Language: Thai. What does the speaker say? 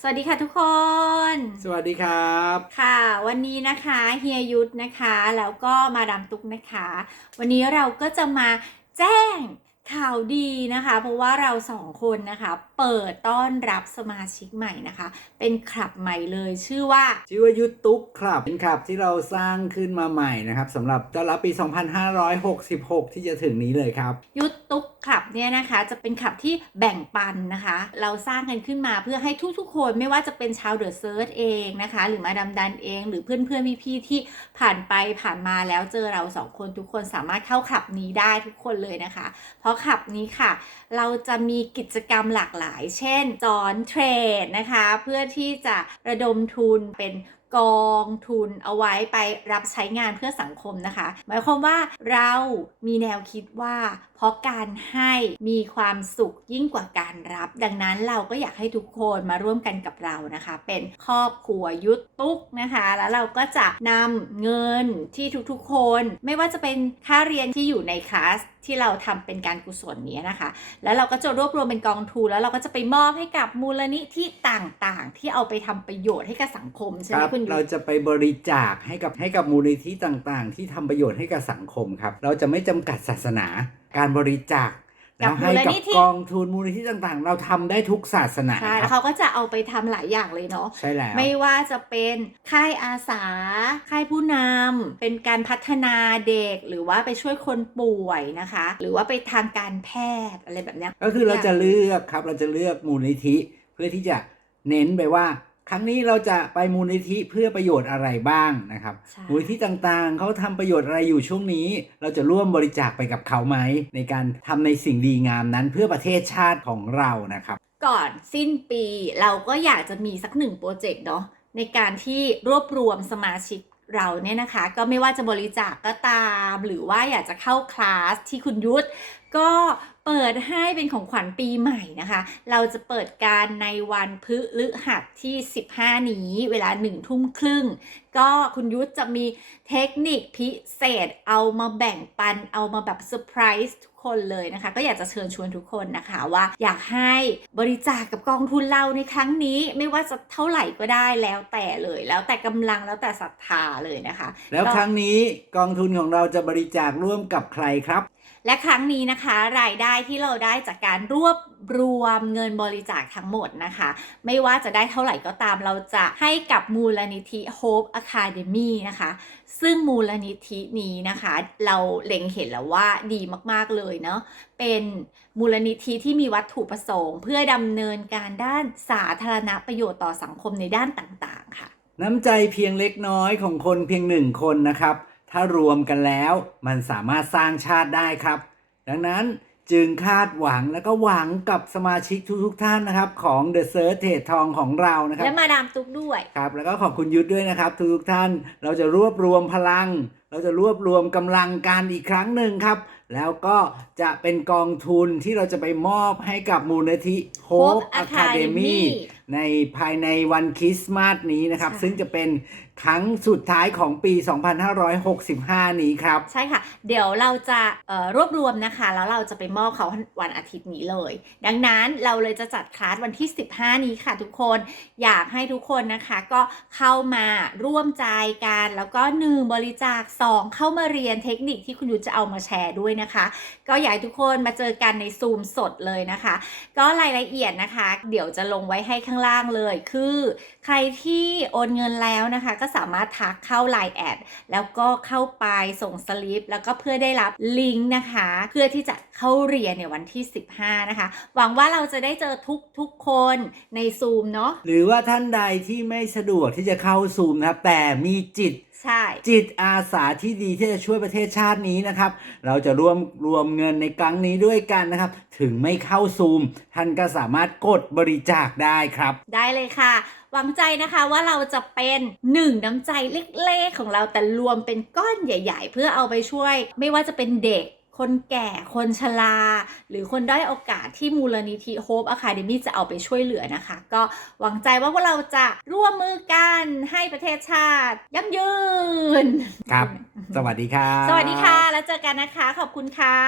สวัสดีค่ะทุกคน สวัสดีครับ ค่ะ วันนี้นะคะเฮียยุทธนะคะ แล้วก็มาดามตุกนะคะ วันนี้เราก็จะมาแจ้ง ข่าวดีนะคะ เพราะว่าเราสองคนนะคะ เปิดต้อนรับสมาชิกใหม่นะคะ เป็นคลับใหม่เลยชื่อว่า ชื่อว่ายุทธตุกครับเป็นครับที่เราสร้างขึ้นมาใหม่นะครับสำหรับต้อนรับปี 2566 ที่จะถึงนี้เลยครับยุทธตุกคลับเนี่ยนะคะจะเป็นคลับที่แบ่งปันนะคะ เราสร้างกันขึ้นมาเพื่อให้ทุกๆ คนไม่ว่าจะเป็นชาวเดอะเซิร์ชเองนะคะ หรือมาดามดันเอง หรือเพื่อนๆพี่ๆที่ผ่านไปผ่านมาแล้วเจอเราสองคนทุกคนสามารถเข้าคลับนี้ได้ทุกคนเลยนะคะ เพราะคลับนี้ค่ะ เราจะมีกิจกรรมหลากหลาย เช่นสอนเทรดนะคะ เพื่อที่จะระดมทุนเป็นกองทุนเอาไว้ไปรับใช้งานเพื่อสังคมนะคะ หมายความว่าเรามีแนวคิดว่าเพราะการให้มีความสุขยิ่งกว่าการรับ ดังนั้นเราก็อยากให้ทุกคนมาร่วมกันกับเรานะคะ เป็นครอบครัวยุทธตุกนะคะ แล้วเราก็จะนำเงินที่ทุกๆคน ไม่ว่าจะเป็นค่าเรียนที่อยู่ในคลาสที่เราทำเป็นการกุศลเนี้ยนะคะ แล้วเราก็จะรวบรวมเป็นกองทุนแล้วเราก็จะไปมอบให้กับมูลนิธิต่างๆ ที่เอาไปทำประโยชน์ให้กับสังคมใช่คไหมรับคุณยุเราทธจะไปบริจาคให้กับให้กับมูลนิธิต่างๆ ที่ทำประโยชน์ให้กับสังคมครับ เราจะไม่จำกัดศาสนา การบริจาคแล้วให้กับกองทุนมูลนิธิต่างๆ เราทำได้ทุกศาสนาใช่คแล้รัวบเขาก็จะเอาไปทำหลายอย่างเลยเนาะใช่แล้วไม่ว่าจะเป็นค่ายอาสา ค่ายผู้นำเป็นการพัฒนาเด็กหรือว่าไปช่วยคนป่วยนะคะ หรือว่าไปทางการแพทย์อะไรแบบเนี้ยก็คือเราจะเลือกครับเราจะเลือกมูลนิธิเพื่อที่จะเน้นไปว่า ครั้งนี้เราจะไปมูลนิธิเพื่อประโยชน์อะไรบ้างนะครับใช่มูลนิธิต่างๆ เขาทำประโยชน์อะไรอยู่ช่วงนี้ เราจะร่วมบริจาคไปกับเขาไหม ในการทำในสิ่งดีงามนั้นเพื่อประเทศชาติของเรานะครับ ก่อนสิ้นปีเราก็อยากจะมีสักหนึ่งโปรเจกต์เนาะในการที่รวบรวมสมาชิกเราเนี่ยนะคะ ก็ไม่ว่าจะบริจาคก็ตาม หรือว่าอยากจะเข้าคลาสที่คุณยุทธก็ เปิดให้เป็นของขวัญปีใหม่นะคะ เราจะเปิดการในวันพฤหัสที่ 15 นี้ เวลา1ทุ่มครึ่ง ก็คุณยุทธจะมีเทคนิคพิเศษเอามาแบ่งปันเอามาแบบเซอร์ไพรส์ทุกคนเลยนะคะ ก็อยากจะเชิญชวนทุกคนนะคะว่า อยากให้บริจาคกับกองทุนเราในครั้งนี้ไม่ว่าจะเท่าไหร่ก็ได้แล้วแต่เลย แล้วแต่กำลังแล้วแต่ศรัทธาเลยนะคะ แล้วครั้งนี้กองทุนของเราจะบริจาคร่วมกับใครครับ และครั้งนี้นะคะ รายได้ที่เราได้จากการรวบรวมเงินบริจาคทั้งหมดนะคะ ไม่ว่าจะได้เท่าไหร่ก็ตามเราจะให้กับมูลนิธิ Hope Academy นะคะ ซึ่งมูลนิธินี้นะคะ เราเล็งเห็นแล้วว่าดีมากๆเลยเนาะเป็นมูลนิธิที่มีวัตถุประสงค์ เพื่อดำเนินการด้านสาธารณประโยชน์ต่อสังคมในด้านต่างๆค่ะ น้ำใจเพียงเล็กน้อยของคนเพียงหนึ่งคนนะครับ ถ้ารวมกันแล้วมันสามารถสร้างชาติได้ครับ ดังนั้นจึงคาดหวังและก็หวังกับสมาชิกทุกๆท่านนะครับ ของ The Search เทรดทองของเรานะครับ และมาดามตุ๊กด้วยครับแล้วก็ขอบคุณยุทธด้วยนะครับ ทุกๆท่านเราจะรวบรวมพลัง เราจะรวบรวมกำลังการอีกครั้งหนึ่งครับ แล้วก็จะเป็นกองทุนที่เราจะไปมอบให้กับมูลนิธิ Hope Hope Academy Academy ในภายในวันคริสต์มาสนี้นะครับใช่ซึ่งจะเป็นครั้งสุดท้ายของปี 2565 นี้ครับ ใช่ค่ะ เดี๋ยวเราจะเอ่อรวบรวมนะคะ แล้วเราจะไปมอบเขาวันอาทิตย์นี้เลย ดังนั้นเราเลยจะจัดคลาสวันที่ 15 นี้ค่ะทุกคนอยากให้ทุกคนนะคะก็เข้ามาร่วมใจกัน แล้วก็หนึ่งบริจาคสองเข้ามาเรียนเทคนิคที่คุณยุทธจะเอามาแชร์ด้วยนะคะ ก็อยากให้ทุกคนมาเจอกันในซูมสดเลยนะคะ ก็รายละเอียดนะคะ เดี๋ยวจะลงไว้ให้ข้างล่างเลย คือใครที่โอนเงินแล้วนะคะ ก็สามารถทักเข้า Line แอดแล้วก็เข้าไปส่งสลิป แล้วก็เพื่อได้รับลิงก์นะคะ เพื่อที่จะเข้าเรียนในวันที่ 15 นะคะ หวังว่าเราจะได้เจอทุกทุกคนในซูมเนาะหรือว่าท่านใดที่ไม่สะดวกที่จะเข้าซูมนะครับแต่มีจิต ใช่ จิตอาสาที่ดีที่จะช่วยประเทศชาตินี้นะครับ เราจะรวมรวมเงินในครั้งนี้ด้วยกันนะครับ ถึงไม่เข้าซูม ท่านก็สามารถกดบริจาคได้ครับ ได้เลยค่ะ หวังใจนะคะว่าเราจะเป็นหนึ่งน้ำใจเล็กๆของเราแต่รวมเป็นก้อนใหญ่ ๆ เพื่อเอาไปช่วย ไม่ว่าจะเป็นเด็ก คนแก่คนชราหรือคนด้อยโอกาสที่มูลนิธิ Hope Academy จะเอาไปช่วยเหลือนะคะ ก็หวังใจว่าพวกเราจะร่วมมือกันให้ประเทศชาติยั่งยืน ครับ สวัสดีครับ สวัสดีค่ะ แล้วเจอกันนะคะ ขอบคุณค่ะ